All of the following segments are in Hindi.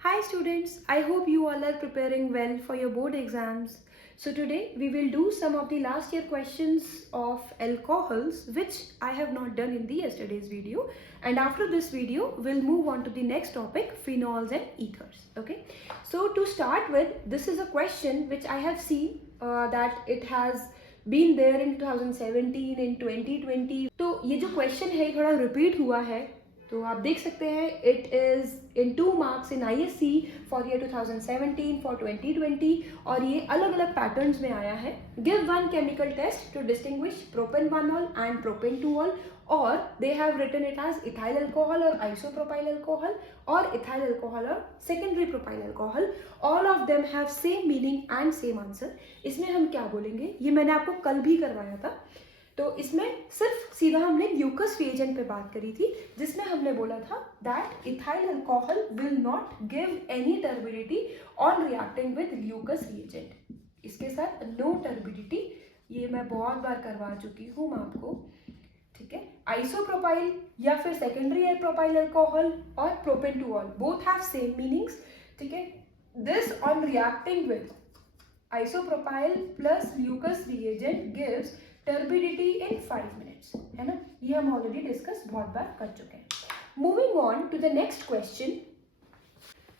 Hi students, I hope you all are preparing well for your board exams. So today we will do some of the last year questions of alcohols which I have not done in the yesterday's video, and after this video we'll move on to the next topic, phenols and ethers. Okay, so to start with, this is a question which I have seen that it has been there in 2017, in 2020. तो ये जो question है थोड़ा repeat हुआ है, तो आप देख सकते हैं it is in 2 marks in ISC for year 2017 for 2020 और ये अलग अलग पैटर्न्स में आया है. Give one chemical test to distinguish propan 1-ol and propan 2-ol और they have written it as ethyl alcohol और आइसोप्रोपाइल अल्कोहल और इथाइल अल्कोहल और secondary propyl alcohol. All of them have same meaning and same answer. इसमें हम क्या बोलेंगे, ये मैंने आपको कल भी करवाया था. तो इसमें सिर्फ सीधा हमने ल्यूकस रिएजेंट पे बात करी थी, जिसमें हमने बोला था that ethyl alcohol will not give any turbidity on reacting with Lucas reagent. इसके साथ नो टर्बिडिटी, ये मैं बहुत बार करवा चुकी हूँ आपको. ठीक है, आइसोप्रोपाइल या फिर सेकेंडरी प्रोपाइल अल्कोहल और propane 2-ol both have same meanings. ठीक है, this on reacting with isopropyl plus Lucas reagent gives turbidity in 5 minutes, है ना. ये हम ऑलरेडी डिस्कस बहुत बार कर चुके हैं. Moving on to the next question.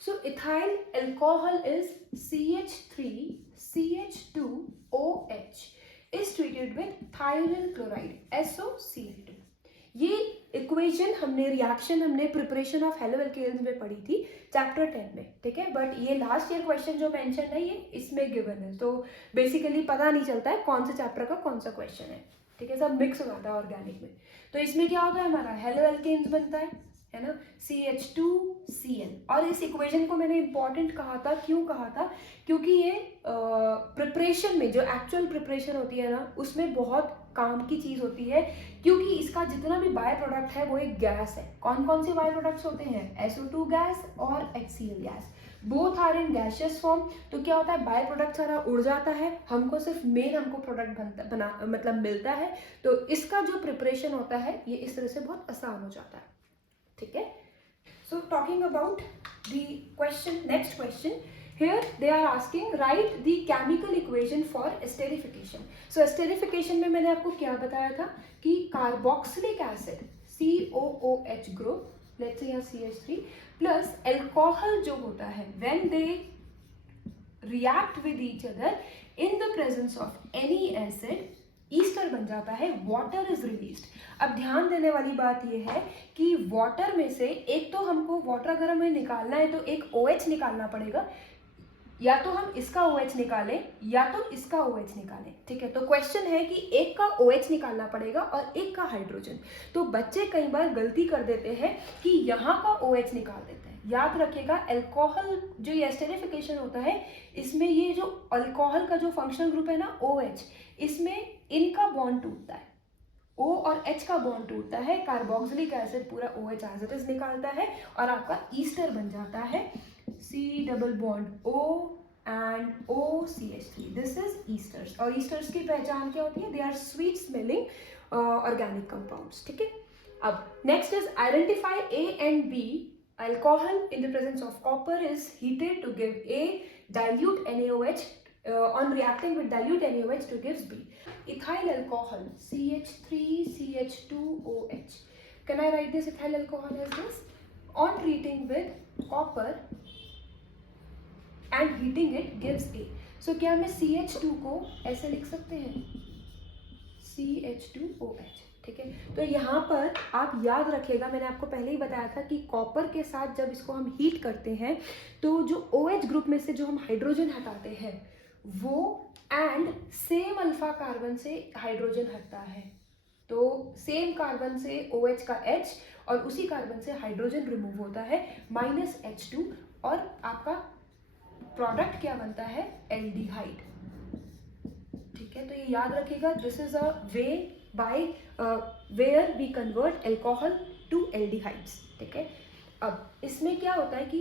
So ethyl alcohol is CH3CH2OH is treated with thionyl chloride SOCl2. ये इक्वेशन हमने प्रिपरेशन ऑफ हेलो एल्केन्स में पढ़ी थी चैप्टर 10 में. ठीक है, बट ये लास्ट ईयर क्वेश्चन जो मेंशन है ये इसमें गिवन है, तो बेसिकली पता नहीं चलता है कौन से चैप्टर का कौन सा क्वेश्चन है. ठीक है, सब मिक्स हो जाता है ऑर्गेनिक में. तो इसमें क्या होता है, हमारा हेलो एल्केन्स बनता है ना, CH2Cl. और इस इक्वेशन को मैंने इंपॉर्टेंट कहा था, क्यों कहा था, क्योंकि ये प्रिपरेशन में जो एक्चुअल प्रिपरेशन होती है ना उसमें बहुत काम की चीज़ होती है, क्योंकि इसका जितना भी बाय प्रोडक्ट है वो एक गैस है. कौन कौन से बाय प्रोडक्ट्स होते हैं, SO2 गैस और HCl gas, both are in gaseous form. तो क्या होता है, बाय प्रोडक्ट सारा उड़ जाता है, हमको सिर्फ मेन हमको प्रोडक्ट बना मतलब मिलता है. तो इसका जो प्रिपरेशन होता है ये इस तरह से बहुत आसान हो जाता है. ठीक है, so talking about the question, next question. Here they are asking write the chemical equation for esterification. So esterification में मैंने आपको क्या बताया था कि carboxylic acid COOH group, let's say यहाँ CH3 plus alcohol जो होता है when they react with each other in the presence of any acid, Easter बन जाता है, वाटर इज रिलीज्ड. अब ध्यान देने वाली बात यह है कि वाटर में से एक तो हमको वाटर अगर हमें निकालना है तो एक OH निकालना पड़ेगा, या तो हम इसका OH निकालें या तो इसका OH निकालें. ठीक है, तो क्वेश्चन है कि एक का OH निकालना पड़ेगा और एक का हाइड्रोजन. तो बच्चे कई बार गलती कर देते हैं कि यहाँ का OH निकाल देते हैं. याद रखिएगा, अल्कोहल जो एस्टेरिफिकेशन होता है इसमें ये जो अल्कोहल का जो फंक्शनल ग्रुप है ना OH, इसमें इनका बॉन्ड टूटता है, O और H का बॉन्ड टूटता है, कार्बोक्सिलिक एसिड पूरा OH एज इट इज निकालता है और आपका ईस्टर बन जाता है C double bond O and OCH3. This is esters. और ईस्टर्स की पहचान क्या होती है, they are sweet smelling organic compounds. ठीक है, अब next is identify A and B. Alcohol in the presence of copper is heated to give A, dilute NaOH on reacting with dilute NaOH to gives B. Ethyl alcohol CH3CH2OH. Can I write this ethyl alcohol as this? On treating with copper and heating it gives A. So क्या मैं CH2 को ऐसे लिख सकते हैं, CH2OH. ठीक है, तो यहाँ पर आप याद रखिएगा, मैंने आपको पहले ही बताया था कि कॉपर के साथ जब इसको हम हीट करते हैं तो जो OH ग्रुप में से जो हम हाइड्रोजन हटाते हैं वो एंड सेम अल्फा कार्बन से हाइड्रोजन हटता है. तो सेम कार्बन से OH का H और उसी कार्बन से हाइड्रोजन रिमूव होता है -H2 और आपका प्रोडक्ट क्या बनता है, एल्डिहाइड. ठीक है, तो ये याद रखिएगा, this is a way by where we convert alcohol to aldehydes. ठीक है, अब इसमें क्या होता है कि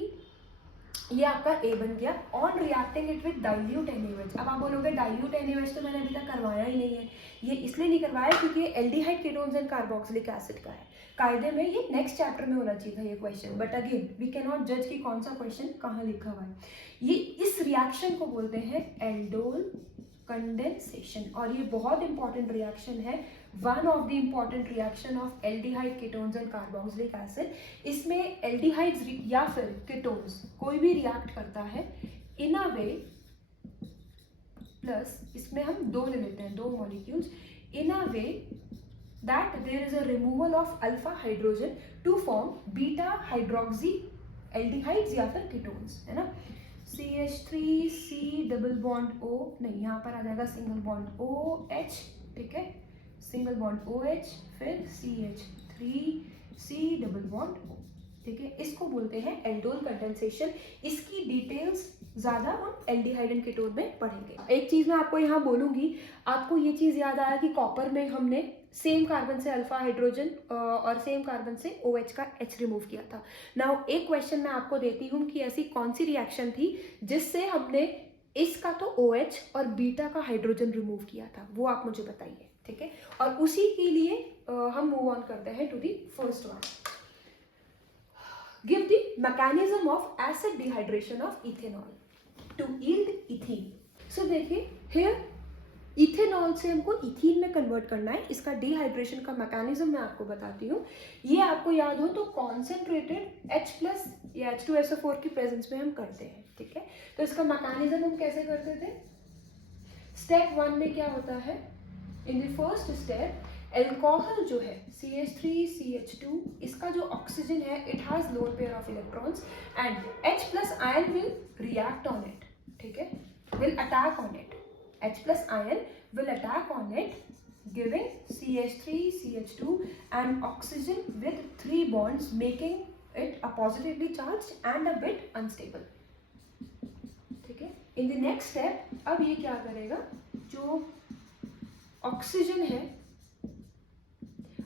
ये आपका ए बन गया। On reacting it with dilute NaOH। अब आप बोलोगे डाइल्यूट NaOH तो मैंने अभी तक करवाया ही नहीं है। ये इसलिए नहीं करवाया क्योंकि ये aldehyde ketones and carboxylic acid का है। कायदे में ये नेक्स्ट चैप्टर में होना चाहिए था ये question, but again we can not जज कि कौन सा क्वेश्चन कहाँ लिखा हुआ है। ये इस रिएक्शन को बोलते हैं एल्डोल कंडेंसेशन, और ये बहुत इंपॉर्टेंट रिएक्शन है, one of the important reaction of aldehyde ketones and carboxylic acid. इसमें एल्डिहाइड्स या फिर कीटोन्स कोई भी रिएक्ट करता है इन अ वे, प्लस इसमें हम दो ले लेते हैं, दो molecules, in a way that there is a removal of alpha hydrogen to form beta hydroxy aldehydes या फिर ketones, है ना। CH3C डबल बॉन्ड O, नहीं यहाँ पर आ जाएगा सिंगल बॉन्ड OH, ठीक है, सिंगल बॉन्ड OH, फिर CH3C डबल बॉन्ड O, ठीक है। इसको बोलते हैं एल्डोल कंडेंसेशन। इसकी डिटेल्स ज़्यादा हम एल्डिहाइड एंड कीटोन में पढ़ेंगे। एक चीज़ मैं आपको यहाँ बोलूँगी, आपको ये चीज़ याद आया कि कॉपर में हमने सेम कार्बन से अल्फा हाइड्रोजन और सेम कार्बन से OH का H रिमूव किया था। नाउ एक क्वेश्चन मैं आपको देती हूँ कि ऐसी कौन सी रिएक्शन थी जिससे हमने इसका तो OH और बीटा का हाइड्रोजन रिमूव किया था, वो आप मुझे बताइए, ठीक है। और उसी के लिए हम मूव ऑन करते हैं to the first one. Give the mechanism of acid dehydration of ethanol to yield ethene. So देखिए हियर इथेनॉल से हमको इथीन में कन्वर्ट करना है। इसका डिहाइड्रेशन का मैकेनिज्म मैं आपको बताती हूँ। ये आपको याद हो तो कॉन्सेंट्रेटेड H+ या H2SO4 की प्रेजेंस में हम करते हैं, ठीक है। तो इसका मैकेनिज्म हम कैसे करते थे? स्टेप 1 में क्या होता है, in the first step alcohol जो है CH3CH2, इसका जो ऑक्सीजन है it has lone pair of electrons and H+ ion will react on it, ठीक है, will attack on it. H+ ion will attack on it, giving CH3CH2 and oxygen with 3 bonds, making it a positively charged and a bit unstable, ठीक है। In the next step, अब ये क्या करेगा, जो ऑक्सीजन है,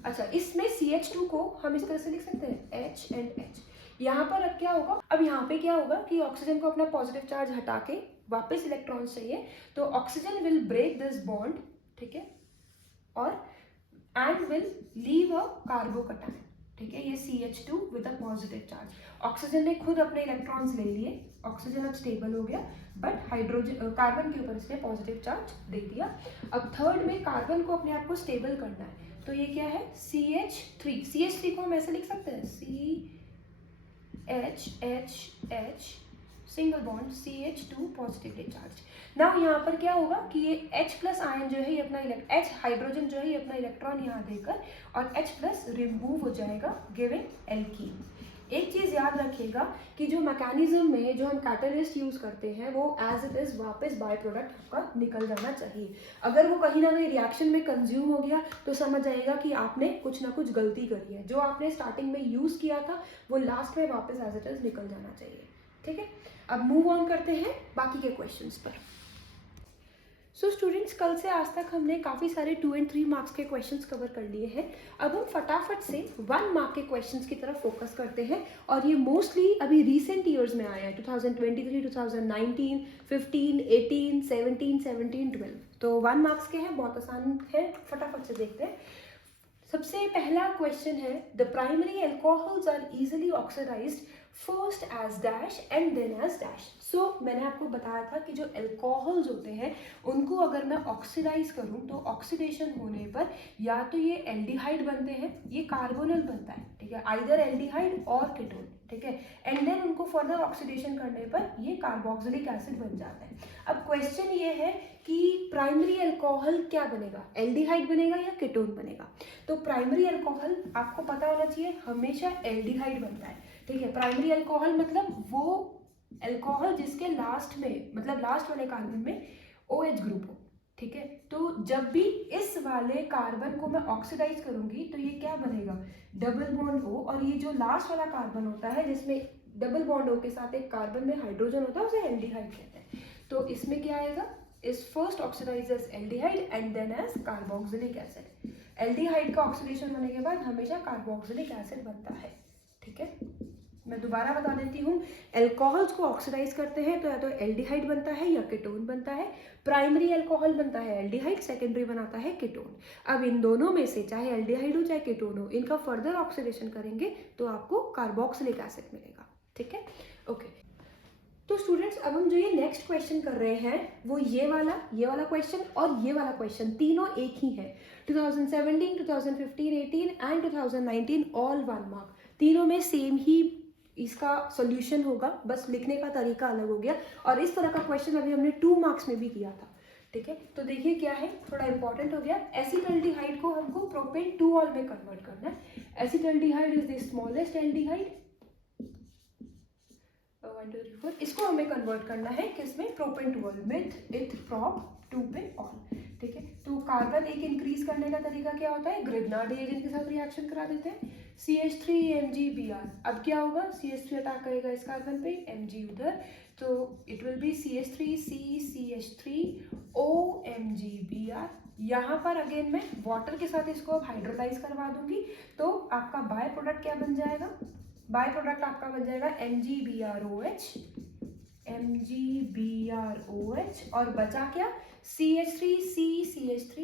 अच्छा इसमें CH2 को हम इस तरह से लिख सकते हैं H and H। यहाँ पर अब क्या होगा, अब यहाँ पे क्या होगा कि ऑक्सीजन को अपना पॉजिटिव चार्ज हटा के वापस इलेक्ट्रॉन्स चाहिए, तो oxygen will break this bond, ठीक है, और and will leave a carbocation, ठीक है, ये CH2 with a positive charge. Oxygen ने खुद अपने इलेक्ट्रॉन्स ले लिए, ऑक्सीजन अब स्टेबल हो गया, बट हाइड्रोजन कार्बन के ऊपर इसने पॉजिटिव चार्ज दे दिया। अब थर्ड में कार्बन को अपने आप को स्टेबल करना है, तो ये क्या है CH3 को हम ऐसे लिख सकते हैं CHHH single bond CH2 positively charge. Now यहाँ पर क्या होगा कि ये H+ आयन जो है ये अपना H हाइड्रोजन जो है ये अपना इलेक्ट्रॉन यहाँ देकर और H+ रिमूव हो जाएगा, गिविंग एल्कीन। एक चीज़ याद रखिएगा कि जो मैकेनिज्म में जो हम कैटलिस्ट यूज़ करते हैं वो एज इट इज़ वापस बाय प्रोडक्ट आपका निकल जाना चाहिए। अगर वो कहीं ना कहीं रिएक्शन में कंज्यूम हो गया तो समझ आएगा कि आपने कुछ ना कुछ गलती करी है। जो आपने स्टार्टिंग में यूज़ किया था वो लास्ट में वापस एज इट इज़ निकल जाना चाहिए, ठीक है। अब मूव ऑन करते हैं बाकी के क्वेश्चंस पर। सो स्टूडेंट्स, कल से आज तक हमने काफ़ी सारे 2 और 3 मार्क्स के क्वेश्चंस कवर कर लिए हैं। अब हम फटाफट से 1 मार्क के क्वेश्चंस की तरफ फोकस करते हैं, और ये मोस्टली अभी रीसेंट ईयर्स में आया है, 2023, 2019, 15, 18, 17, 17, 12। तो 1 मार्क्स के हैं, बहुत आसान है, फटाफट से देखते हैं। सबसे पहला क्वेश्चन है, the primary alcohols are easily oxidised first as dash and then as dash. So मैंने आपको बताया था कि जो एल्कोहल्स होते हैं उनको अगर मैं ऑक्सीडाइज करूं तो ऑक्सीडेशन होने पर या तो ये एल्डिहाइड बनते हैं, ये कार्बोनिल बनता है, ठीक है, आइदर एल्डिहाइड और कीटोन, ठीक है, एंड देन उनको फर्दर ऑक्सीडेशन करने पर ये कार्बोक्सिलिक एसिड बन जाता है। अब क्वेश्चन ये है कि प्राइमरी अल्कोहल क्या बनेगा, एल्डिहाइड बनेगा या कीटोन बनेगा? तो प्राइमरी अल्कोहल आपको पता होना चाहिए हमेशा एल्डिहाइड बनता है, ठीक है। प्राइमरी अल्कोहल मतलब वो अल्कोहल जिसके लास्ट में, मतलब लास्ट वाले कार्बन में OH ग्रुप हो, ठीक है। तो जब भी इस वाले कार्बन को मैं ऑक्सीडाइज करूंगी तो ये क्या बनेगा, डबल बॉन्ड O, और ये जो लास्ट वाला कार्बन होता है जिसमें डबल बॉन्ड O के साथ एक कार्बन में हाइड्रोजन होता है उसे एल्डिहाइड कहते हैं। तो इसमें क्या आएगा, is first oxidise as aldehyde and then as carboxylic acid. Aldehyde का ऑक्सीडेशन होने के बाद हमेशा कार्बोक्सिलिक एसिड बनता है, ठीक है। मैं दोबारा बता देती हूँ, एल्कोहल्स को ऑक्सीडाइज करते हैं तो या तो एल्डिहाइड बनता है या कीटोन बनता है। प्राइमरी एल्कोहल बनता है एल्डिहाइड, सेकेंडरी बनाता है कीटोन। अब इन दोनों में से चाहे एल्डिहाइड हो चाहे कीटोन हो, इनका फर्दर ऑक्सीडेशन करेंगे तो आपको कार्बोक्सिलिक एसिड मिलेगा। ठीक है, ओके। तो स्टूडेंट्स अब हम जो ये नेक्स्ट क्वेश्चन कर रहे हैं वो ये वाला क्वेश्चन और ये वाला क्वेश्चन तीनों एक ही है। 2017, 2015, 18 एंड 2019 ऑल 1 मार्क, तीनों में सेम ही इसका सॉल्यूशन होगा, बस लिखने का तरीका अलग हो गया। और इस तरह का क्वेश्चन अभी हमने 2 मार्क्स में भी किया था। ठीक है, तो देखिए क्या है, थोड़ा इंपॉर्टेंट हो गया। एसिटल्डिहाइड को हमको प्रोपेन 2-ऑल में कन्वर्ट करना है। Acetaldehyde is the smallest aldehyde, 1 2 3 4, इसको हमें कन्वर्ट करना है किसमें, प्रोपेन 2-ऑल, मिथ इथ प्रोप 2 पे ऑल। ठीक है, तो कार्बन एक इंक्रीज करने का तरीका क्या होता है, ग्रिग्नार्ड रिएजेंट के साथ रिएक्शन करा देते हैं, CH3 MgBr। अब क्या होगा, CH3 अटैक करेगा इस कार्बन पे, Mg उधर, तो it will be CH3C CH3 OMgBr। यहाँ पर अगेन मैं वाटर के साथ इसको अब हाइड्रोलाइज करवा दूंगी, तो आपका बाय प्रोडक्ट क्या बन जाएगा, बाय प्रोडक्ट आपका बन जाएगा MgBrOH, MgBrOH, और बचा क्या, CH3C CH3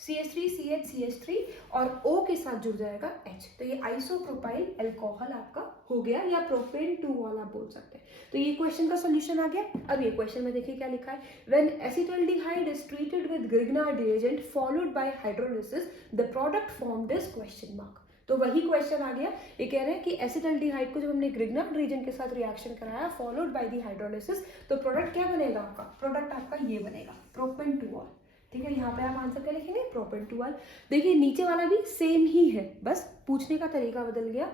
CH3CH CH3 और O के साथ जुड़ जाएगा H। तो ये आइसोप्रोपाइल अल्कोहल आपका हो गया, या प्रोपेन 2-ऑल आप बोल सकते हैं। तो ये क्वेश्चन का सॉल्यूशन आ गया। अब ये क्वेश्चन में देखिए क्या लिखा है, when acetaldehyde is treated with Grignard reagent followed by hydrolysis the product formed is question mark. तो वही क्वेश्चन आ गया, ये कह रहे हैं कि एसिटल्डिहाइड को जब हमने ग्रिग्नार्ड रिएजेंट के साथ रिएक्शन कराया फॉलोड बाय द हाइड्रोलिसिस, तो प्रोडक्ट क्या बनेगा आपका, प्रोडक्ट आपका ये बनेगा प्रोपेन 2-ऑल। ठीक है, यहाँ पे आप आंसर क्या लिखेंगे, प्रोपेन 2-ऑल। देखिए नीचे वाला भी सेम ही है, बस पूछने का तरीका बदल गया।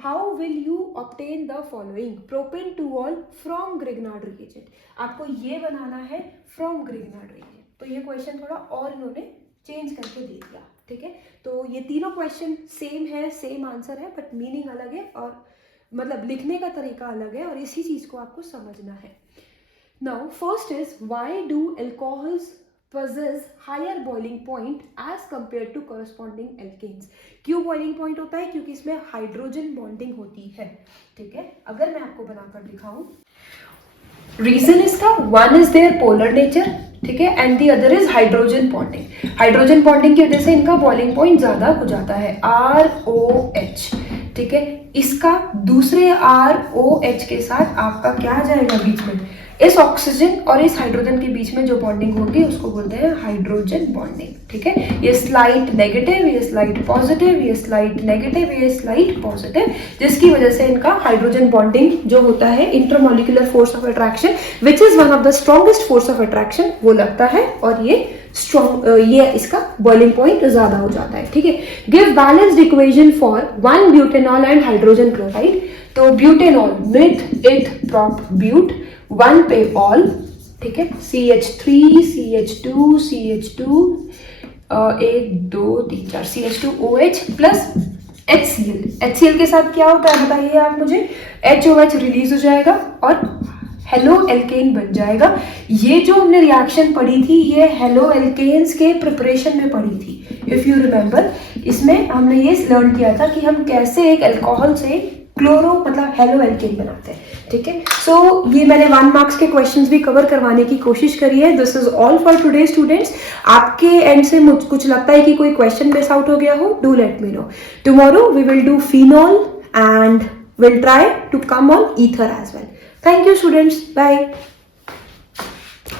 How will you obtain the following, propane 2-ऑल फ्रॉम ग्रिग्नार्ड रिएजेंट, आपको ये बनाना है फ्रॉम ग्रिग्नार्ड रिएजेंट। तो ये क्वेश्चन थोड़ा और इन्होंने चेंज करके दे दिया। ठीक है, तो ये तीनों क्वेश्चन सेम है, सेम आंसर है, बट मीनिंग अलग है और मतलब लिखने का तरीका अलग है, और इसी चीज को आपको समझना है। Now first is, why do alcohols possess higher boiling point as compared to corresponding alkanes। क्यों बॉइलिंग पॉइंट होता है, क्योंकि इसमें हाइड्रोजन बॉन्डिंग होती है। ठीक है, अगर मैं आपको बनाकर दिखाऊं, रीजन इसका, one is their polar nature, ठीक है, and the other is hydrogen bonding. Hydrogen bonding की वजह से इनका बॉइलिंग पॉइंट ज्यादा हो जाता है, ROH। ठीक है, इसका दूसरे ROH के साथ आपका क्या आ जाएगा बीच में, इस ऑक्सीजन और इस हाइड्रोजन के बीच में जो बॉन्डिंग होगी उसको बोलते हैं हाइड्रोजन बॉन्डिंग। ठीक है, ये स्लाइट नेगेटिव, ये स्लाइट पॉजिटिव, ये स्लाइट नेगेटिव, ये स्लाइट पॉजिटिव, जिसकी वजह से इनका हाइड्रोजन बॉन्डिंग जो होता है, intermolecular force of attraction which is one of the strongest force of attraction, वो लगता है और ये ये इसका बॉइलिंग पॉइंट ज्यादा हो जाता है। ठीक है, give balanced equation for 1 butanol and hydrogen chloride. तो butanol, meth eth prop but, 1 पे ऑल। ठीक है, CH3 CH2 CH2 1 2 3 4 CH2OH plus HCl के साथ क्या होता है बताइए आप मुझे, HOH रिलीज हो जाएगा और हेलो एल्केन बन जाएगा। ये जो हमने रिएक्शन पढ़ी थी, ये हेलो एल्केन्स के प्रिपरेशन में पढ़ी थी, इफ यू रिमेंबर। इसमें हमने ये लर्न किया था कि हम कैसे एक अल्कोहल से क्लोरो मतलब हेलो एल्केन बनाते हैं। ठीक है, सो ये मैंने 1 मार्क्स के क्वेश्चंस भी कवर करवाने की कोशिश करी है। This is all for today students. आपके एंड से मुझे कुछ लगता है कि कोई क्वेश्चन मिस आउट हो गया हो, do let me know. Tomorrow we will do phenol and will try to come on ether as well. Thank you students, bye.